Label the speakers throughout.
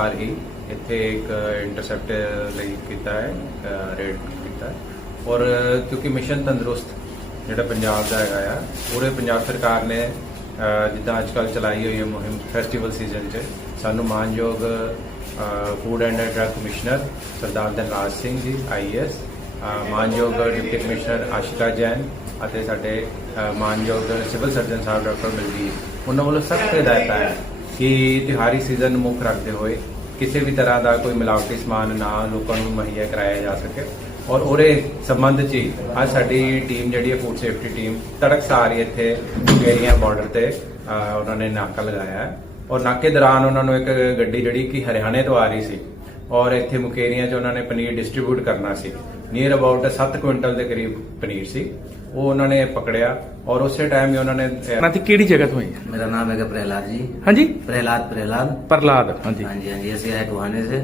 Speaker 1: ਵਾਰ ਹੀ ਇੱਥੇ ਇੱਕ ਇੰਟਰਸੈਪਟ ਲਈ ਕੀਤਾ ਹੈ, ਰੇਡ ਕੀਤਾ ਔਰ ਕਿਉਂਕਿ ਮਿਸ਼ਨ ਤੰਦਰੁਸਤ ਜਿਹੜਾ ਪੰਜਾਬ ਦਾ ਹੈਗਾ ਆ, ਪੂਰੇ ਪੰਜਾਬ ਸਰਕਾਰ ਨੇ ਜਿੱਦਾਂ ਅੱਜ ਕੱਲ੍ਹ ਚਲਾਈ ਹੋਈ ਹੈ ਮੁਹਿੰਮ ਫੈਸਟੀਵਲ ਸੀਜ਼ਨ 'ਚ ਸਾਨੂੰ ਮਾਨਯੋਗ food and drug commissioner Sardar Dhanraj Singh ji IAS, ਮਾਨਯੋਗ ਡਿਪਟੀ ਕਮਿਸ਼ਨਰ ਆਸ਼ਿਕਾ ਜੈਨ ਅਤੇ ਸਾਡੇ ਮਾਨਯੋਗ ਸਿਵਲ ਸਰਜਨ ਸਾਹਿਬ ਡਾਕਟਰ ਬਲਜੀਤ, ਉਹਨਾਂ ਵੱਲੋਂ ਸਖਤ ਹਦਾਇਤਾਂ ਹੈ ਕਿ ਤਿਉਹਾਰੀ ਸੀਜ਼ਨ ਨੂੰ ਮੁੱਖ ਰੱਖਦੇ ਹੋਏ ਕਿਸੇ ਵੀ ਤਰ੍ਹਾਂ ਦਾ ਕੋਈ ਮਿਲਾਵਟੀ ਸਮਾਨ ਨਾ ਲੋਕਾਂ ਨੂੰ ਮੁਹੱਈਆ ਕਰਾਇਆ ਜਾ ਸਕੇ। ਔਰ ਉਹਦੇ ਸੰਬੰਧ 'ਚ ਹੀ ਅੱਜ ਸਾਡੀ ਟੀਮ ਜਿਹੜੀ ਹੈ ਫੂਡ ਸੇਫਟੀ ਟੀਮ ਤੜਕਸਾਰ ਹੀ ਇੱਥੇ ਮੁਕੇਰੀਆਂ ਬਾਰਡਰ ਤੇ ਉਹਨਾਂ ਨੇ ਨਾਕਾ ਲਗਾਇਆ ਹੈ ਔਰ ਨਾਕੇ ਦੌਰਾਨ ਉਹਨਾਂ ਨੂੰ ਇੱਕ ਗੱਡੀ ਜਿਹੜੀ ਕਿ ਹਰਿਆਣੇ ਤੋਂ ਆ ਰਹੀ ਸੀ ਔਰ ਇੱਥੇ ਮੁਕੇਰੀਆਂ 'ਚ ਉਹਨਾਂ ਨੇ ਪਨੀਰ ਡਿਸਟ੍ਰੀਬਿਊਟ ਕਰਨਾ ਸੀ, ਨੀਅਰ ਅਬਾਊਟ 7 ਕੁਇੰਟਲ ਦੇ ਕਰੀਬ ਪਨੀਰ ਸੀ, ਉਹ ਉਹਨਾਂ ਨੇ ਪਕੜਿਆ ਔਰ ਉਸੇ ਟਾਈਮ ਹੀ ਉਹਨਾਂ ਨੇ
Speaker 2: ਤੇ ਕਿਹੜੀ ਜਗ੍ਹਾ ਤੋਂ ਆਈ ਹੈ?
Speaker 3: मेरा नाम है प्रहलाद जी।
Speaker 2: ਹਾਂਜੀ
Speaker 3: प्रहलाद प्रहलाद
Speaker 2: ਪ੍ਰਲਾਦ। ਹਾਂਜੀ
Speaker 3: हाँ जी हाँ जी, ऐसे आए टोहाने से।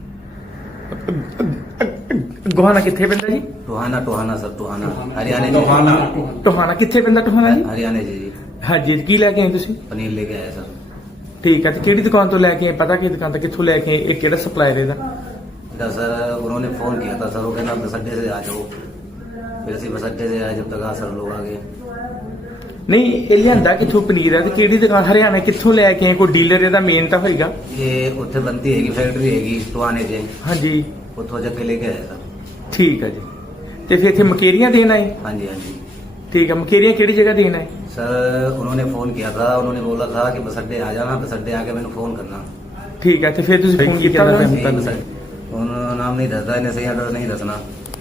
Speaker 2: ਗੋਹਾਣਾ ਕਿੱਥੇ ਪੈਂਦਾ ਜੀ?
Speaker 3: टोहाना टोहाना सर, टोहाना हरियाणा जी।
Speaker 2: ਟੋਹਾਣਾ ਕਿੱਥੇ ਪੈਂਦਾ? ਟੋਹਾਣਾ ਜੀ
Speaker 3: हरियाणा जी।
Speaker 2: ਹਾਂਜੀ। ਕੀ ਲੈ ਕੇ ਆਏ ਤੁਸੀਂ?
Speaker 3: पनीर लेके आए सर।
Speaker 2: ਠੀਕ ਹੈ। ਤੇ ਕਿਹੜੀ ਦੁਕਾਨ ਤੋਂ ਲੈ ਕੇ ਆਏ? ਪਤਾ ਕਿ ਦੁਕਾਨ ਤੋਂ ਕਿੱਥੋਂ ਲੈ ਕੇ ਆਏ? ਇਹ ਕਿਹੜਾ ਸਪਲਾਇਰ ਇਹਦਾ?
Speaker 3: इधर सर उन्होंने फोन किया था सर, वो कहना बस अड्डे से आ जाओ, फिर ਅਸੀਂ बस अड्डे से आए, जब तक आ सर लोग आ गए।
Speaker 2: ਨਹੀਂ, ਇਹ ਲਿਆਂਦਾ ਕਿੱਥੋਂ ਪਨੀਰ ਹੈ ਤੇ ਕਿਹੜੀ ਦੁਕਾਨ? ਹਰਿਆਣਾ ਕਿੱਥੋਂ ਲੈ ਕੇ ਆਏ? ਕੋਈ ਡੀਲਰ ਇਹਦਾ ਮੇਨ ਤਾਂ ਹੋਏਗਾ।
Speaker 3: ये ਉੱਥੇ बनती हैगी फैक्ट्री हैगी टोहाने से,
Speaker 2: ਹਾਂਜੀ
Speaker 3: ਉੱਥੋਂ ਜਾ ਕੇ लेके आए सर।
Speaker 2: ਠੀਕ ਹੈ ਜੀ। ਤੇ ਫਿਰ ਇੱਥੇ ਮਕੇਰੀਆਂ ਦੇਣ ਆਏ?
Speaker 3: हाँ जी हाँ जी
Speaker 2: ਠੀਕ ਹੈ। ਮਕੇਰੀਆਂ ਕਿਹੜੀ ਜਗ੍ਹਾ ਦੇਣ ਆਏ?
Speaker 3: सर उन्होंने फोन किया था, उन्होंने बोला था कि बस अड्डे आ जाना, बस अड्डे आके मैंने फोन करना।
Speaker 2: ਠੀਕ ਹੈ। ਤੇ ਫਿਰ ਤੁਸੀਂ ਫੋਨ ਕੀਤਾ ਉਹਨਾਂ ਨੂੰ?
Speaker 3: नहीं, बस उन्होंने नाम नहीं दसदा, इन्हें सही एड्रेस नहीं दसना।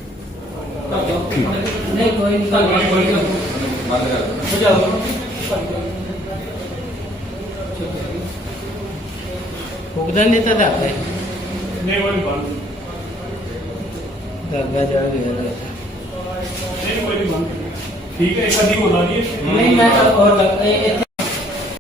Speaker 4: भुगतान देता था
Speaker 5: नहीं वो नहीं बंद,
Speaker 4: दरगाह जा गया
Speaker 5: नहीं कोई नहीं बंद, ठीक है एक आधी होना नहीं है।
Speaker 4: नहीं मैं और